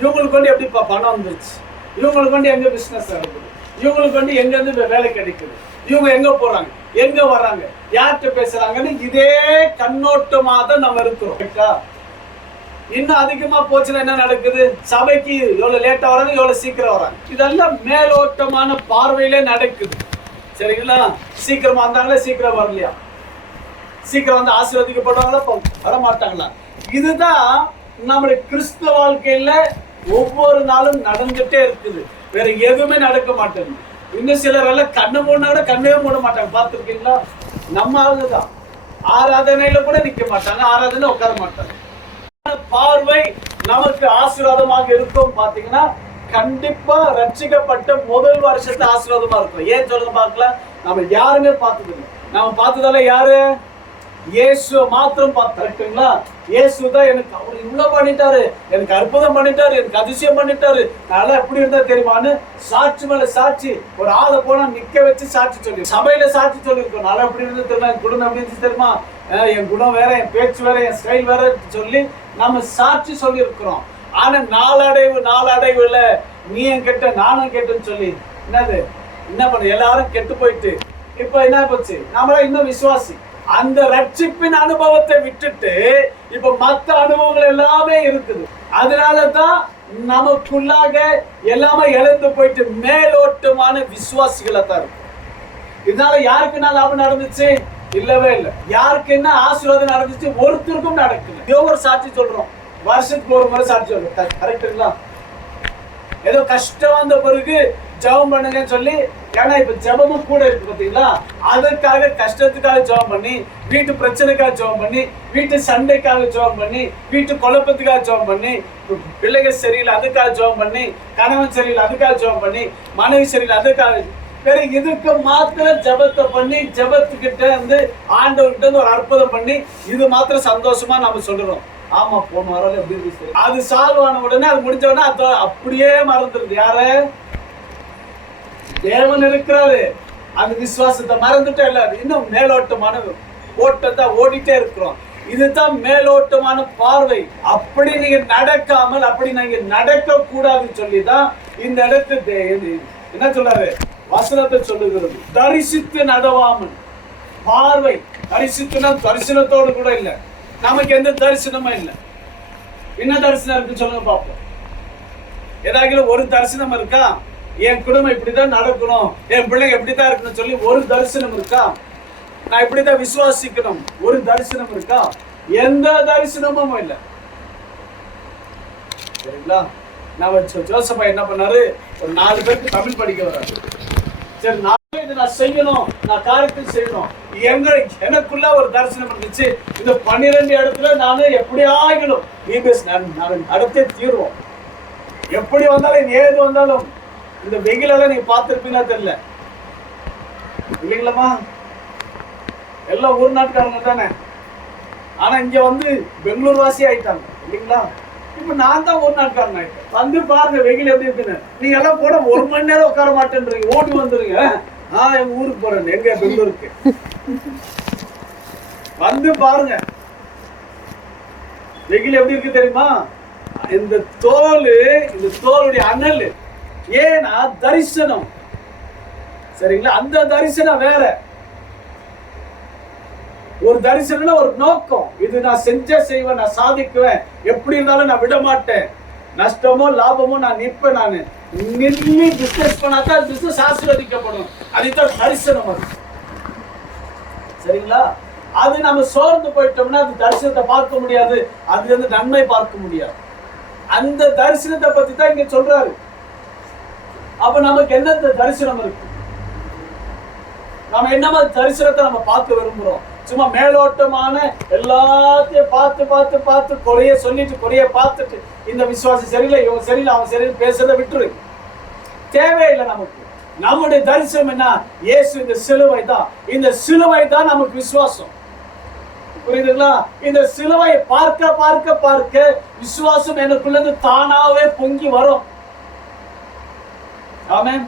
இவங்களுக்கு வந்து எப்படி பணம் வந்துருச்சு, இவங்களுக்கு வந்து எங்க பிசினஸ் நடக்குது, இவங்களுக்கு வந்து எங்க இருந்து வேலை கிடைக்குது, இவங்க எங்க போறாங்க, எங்க வர்றாங்க, யார்கிட்ட பேசுறாங்கன்னு இதே கண்ணோட்டமா தான் நம்ம இருக்கிறோம். இன்னும் அதிகமா போச்சுன்னா என்ன நடக்குது, சபைக்கு எவ்வளவு லேட்டா வராங்க, எவ்வளவு சீக்கிரம் வராங்க, இதெல்லாம் மேலோட்டமான பார்வையிலே நடக்குது. சரிங்களா? சீக்கிரமா வந்தாங்களா, சீக்கிரம் வரலையா, சீக்கிரம் வந்து ஆசீர்வதிக்கப்படுவாங்களா, வர மாட்டாங்களா? இதுதான் நம்முடைய கிறிஸ்தவ வாழ்க்கையில ஒவ்வொரு நாளும் நடந்துட்டே இருக்குது. வேற எதுவுமே நடக்க மாட்டேங்குது. இன்னும் சிலர் எல்லாம் கண்ணு மூட கண்ணே மூட மாட்டாங்க. பார்த்துருக்கீங்களா? நம்ம ஆளுதான் ஆராதனையில கூட நிக்க மாட்டாங்க, ஆராதனை உட்கார மாட்டாங்க. பார்வை நமக்கு ஆசீர்வாதமாக இருக்கும். பாத்தீங்கன்னா கண்டிப்பா ரட்சிக்கப்பட்ட முதல் வருஷத்துல ஆசீர்வாதமா இருக்கும். ஏன் சொல்லுங்க பார்க்கலாம், நம்ம யாருமே பார்த்தது இல்லை. நம்ம பார்த்ததால யாரு, இயேசு மாத்திரம் கரெக்டுங்களா? இயேசு தான் எனக்கு அவர் இவ்வளவு பண்ணிட்டாரு, எனக்கு அற்புதம் பண்ணிட்டாரு, எனக்கு அதிசயம் பண்ணிட்டாரு, நல்லா எப்படி இருந்தா தெரியுமான்னு சாட்சி மேல சாட்சி. ஒரு ஆளை போனா நிக்க வச்சு சாட்சி சொல்லி, சபையில சாட்சி சொல்லியிருக்கோம். நல்லா எப்படி இருந்து தெரியுமா, என் குடும்பம் எப்படி இருந்துச்சு தெரியுமா, என் குணம் வேற, என் பேச்சு வேற, என் ஸ்டைல் வேற சொல்லி நம்ம சாட்சி சொல்லி இருக்கிறோம். ஆனா நாளடைவுல நீ என் கெட்ட நானும் கெட்டுன்னு சொல்லி என்னது என்ன பண்ண, எல்லாரும் கெட்டு போயிட்டு இப்ப என்ன போச்சு, நம்மளா இன்னும் விசுவாசி. அந்த ரட்சிப்பின் அனுபவத்தை விட்டுட்டு இப்ப மத்த அனுபவங்கள் எல்லாமே இருக்குது. அதனாலதான் நமக்குள்ளாக எல்லாமே இழந்து போயிட்டு மேலோட்டமான விசுவாசிகளை தான் இருக்கு. இதனால யாருக்கு என்ன லாபம் நடந்துச்சு, இல்லவே இல்லை. யாருக்கு என்ன ஆசீர்வாதம் நடந்துச்சு, ஒருத்தருக்கும் நடக்கல. ஒரு சாட்சி சொல்றோம், வருஷத்துக்கு ஒரு முறை சாட்சி சொல்றோம். கரெக்டுங்களா? ஏதோ கஷ்டம் வந்த பிறகு ஜெபம் பண்ணுங்கன்னு சொல்லி, ஏன்னா இப்ப ஜெபமும் கூட இருக்கு பாத்தீங்களா, அதுக்காக கஷ்டத்துக்காக ஜெபம் பண்ணி, வீட்டு பிரச்சனைக்காக ஜெபம் பண்ணி, வீட்டு சண்டைக்காக ஜெபம் பண்ணி, வீட்டு குழப்பத்துக்காக ஜெபம் பண்ணி, பிள்ளைகள் சரியில்லை அதுக்காக ஜெபம் பண்ணி, கணவன் சரியில்லை அதுக்காக ஜெபம் பண்ணி, மனைவி சரியில்லை அதுக்காக, வேற இதுக்கு மாத்திரம் ஜெபத்தை பண்ணி, ஜெபத்துக்கிட்ட இருந்து ஆண்டவர்கிட்ட இருந்து ஒரு அற்புதம் பண்ணி, இது மாத்திரம் சந்தோஷமா நம்ம சொல்றோம். ஆமா போன வாரம் எப்படி இருக்கு, அது சால்வ் ஆன உடனே அது முடிஞ்ச உடனே அது அப்படியே மறந்துருது. யாரு, தேவன் இருக்கிறாரு. அந்த விசுவாசத்தை மறந்துட்டே இல்ல, இன்னும் மேலோட்டமான ஓட்டத்தை ஓடிட்டே இருக்கிறோம். இதுதான் மேலோட்டமான பார்வை. அப்படி நீங்க நடக்காமல், அப்படி நீங்க நடக்க கூடாதுன்னு சொல்லிதான் இந்த இடத்துக்கு என்ன சொல்றாரு, வசனத்தை சொல்லுகிறது. தரிசித்து நடவாமல் பார்வை, தரிசித்துனா தரிசனத்தோடு கூட இல்ல, நமக்கு எந்த தரிசனமும் இல்லை. என்ன தரிசனம் இருக்கு சொல்லுங்க பார்ப்போம். ஏதாவது ஒரு தரிசனம் இருக்கா, என் குடும்பம் இப்படிதான் நடக்கணும், என் பிள்ளைங்க இப்படித்தான் இருக்கணும் சொல்லி ஒரு தரிசனம் இருக்கா, நான் இப்படிதான் விசுவாசிக்கணும் ஒரு தரிசனம் இருக்கா? எந்த தரிசனமும் இல்லை. சரிங்களா? நான் ஜோசப்பா என்ன பண்ணாரு, ஒரு 4 பேருக்கு தமிழ் படிக்க வராரு. சரி, நான் செய்யணும், நான் காரியத்தை செய்யணும். எனக்குள்ள ஒரு தரிசனம் இருந்துச்சு, இந்த 12 இடத்துல நானு எப்படி ஆகணும், அடுத்தே தீர்வோம். எப்படி வந்தாலும் ஏது வந்தாலும், இந்த வெயிலெல்லாம் நீங்க பார்த்திருப்பீங்களா தெரியல, இல்லைங்களா? எல்லாம் ஊர் நாட்டுக்காரங்க தானே. ஆனா இங்க வந்து பெங்களூர் வாசி ஆயிட்டாங்க, இல்லைங்களா? இப்ப நான் தான் ஊர் நாட்டுக்காரன் ஆயிட்டேன். வந்து பாருங்க வெயில் எப்படி இருக்குன்னு. நீங்க எல்லாம் கூட 1 மணி நேரம் உட்கார மாட்டேன்றீங்க, ஓடி வந்துருங்க. எங்க ஊருக்கு போறேன், எங்க பெங்களூருக்கு வந்து பாருங்க வெயில் எப்படி இருக்கு தெரியுமா? இந்த தோலுடைய அனல். ஏன்னா தரிசனம். சரிங்களா? அந்த தரிசனம் வேற. ஒரு தரிசனம்னா ஒரு நோக்கம், இது நான் செய்வேன், நான் சாதிக்குவேன், எப்படி இருந்தாலும் நான் விட மாட்டேன், நஷ்டமோ லாபமோ நான் நிற்பேன். நான் நின்று பிசினஸ் பண்ணாதான் பிசினஸ் ஆசீர்வதிக்கப்படும். அதுதான் தரிசனம். அது சரிங்களா? அது நம்ம சோர்ந்து போயிட்டோம்னா அந்த தரிசனத்தை பார்க்க முடியாது, அதுல இருந்து நன்மை பார்க்க முடியாது. அந்த தரிசனத்தை பத்தி தான் இங்க சொல்றாரு. அப்ப நமக்கு என்ன தரிசனம் இருக்கு, நம்ம என்ன மாதிரி தரிசனத்தை நம்ம பார்க்க விரும்புறோம்? சும்மா மேலோட்டமான எல்லாத்தையும் பார்த்து குறைய சொல்லிட்டு, குறைய பார்த்துட்டு, இந்த விசுவாசம் சரியில்லை, இவன் சரியில்லை, அவன் சரியில்லை பேசுறதை விட்டுரு. தேவையில்லை நமக்கு. நம்முடைய தரிசனம் என்ன? இயேசு, இந்த சிலுவை தான். இந்த சிலுவை தான் நமக்கு விசுவாசம். புரியுதுங்களா? இந்த சிலுவையை பார்க்க விசுவாசம் எனக்குள்ள தானாவே பொங்கி வரும். ஆமென்.